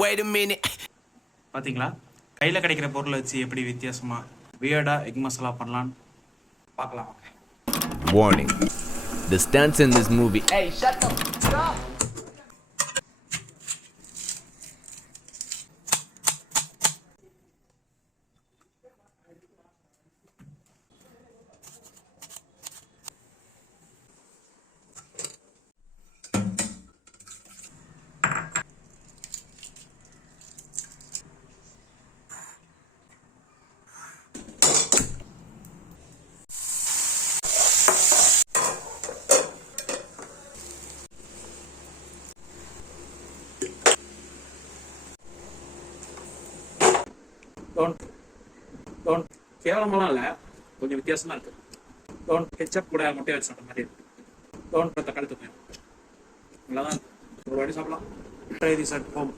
Wait a minute. பார்த்தீங்களா கையில் கிடைக்கிற பொருளை வச்சு எப்படி வித்தியாசமாக வியர்டாக எக் மசாலா பண்ணலான்னு பார்க்கலாம். Warning. The stunts in this movie. Hey, shut the up. Tone கேவலமெல்லாம் இல்லை, கொஞ்சம் வித்தியாசமாக இருக்குது. டோன் கெச்சப் கூட முட்டையை வச்சு சாப்பிட்ற மாதிரி இருக்குது. டோன் தக்காளி தொப்பேன் நல்லா தான் இருக்குது. ஒரு வாட்டி சாப்பிடலாம். Try this at home.